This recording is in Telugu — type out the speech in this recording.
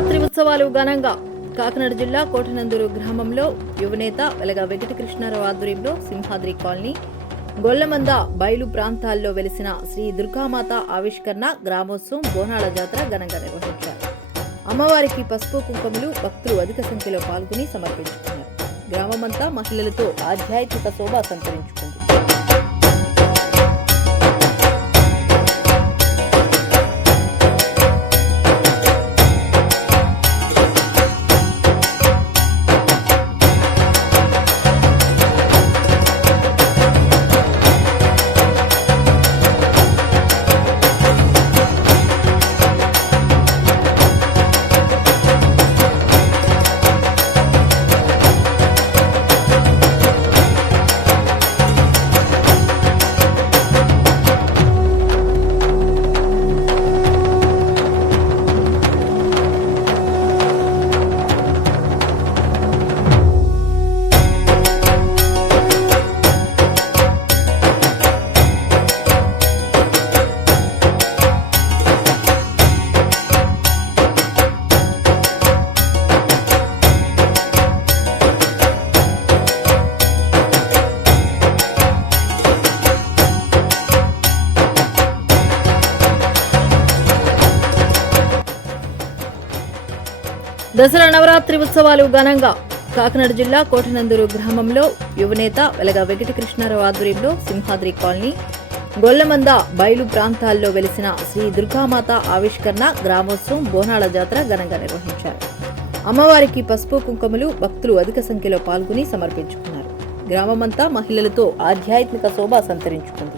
ఘనంగా కాకినాడ జిల్లా కోటనందూరు గ్రామంలో యువనేత వెలగ వెంకట కృష్ణారావు ఆధ్వర్యంలో సింహాద్రి కాలనీ గొల్లమంద బయలు ప్రాంతాల్లో వెలిసిన శ్రీ దుర్గామాత ఆవిష్కరణ గ్రామోత్సవం బోనాల జాతర ఘనంగా నిర్వహించారు. అమ్మవారికి పసుపు కుంకుమలు భక్తులు అధిక సంఖ్యలో పాల్గొని సమర్పించుకున్నారు. గ్రామమంతా మహిళలతో ఆధ్యాత్మిక శోభ సంతరించుకుంది. దసరా నవరాత్రి ఉత్సవాలు ఘనంగా కాకినాడ జిల్లా కోటనందూరు గ్రామంలో యువనేత వెలగ వెంకట కృష్ణారావు ఆధ్వర్యంలో సింహాద్రి కాలనీ గొల్లమంద బయలు ప్రాంతాల్లో వెలిసిన శ్రీ దుర్గామాత ఆవిష్కరణ గ్రామోత్సవం బోనాల జాతర ఘనంగా నిర్వహించారు. అమ్మవారికి పసుపు కుంకుమలు భక్తులు అధిక సంఖ్యలో పాల్గొని సమర్పించుకున్నారు. గ్రామమంతా మహిళలతో ఆధ్యాత్మిక శోభ సంతరించుకుంది.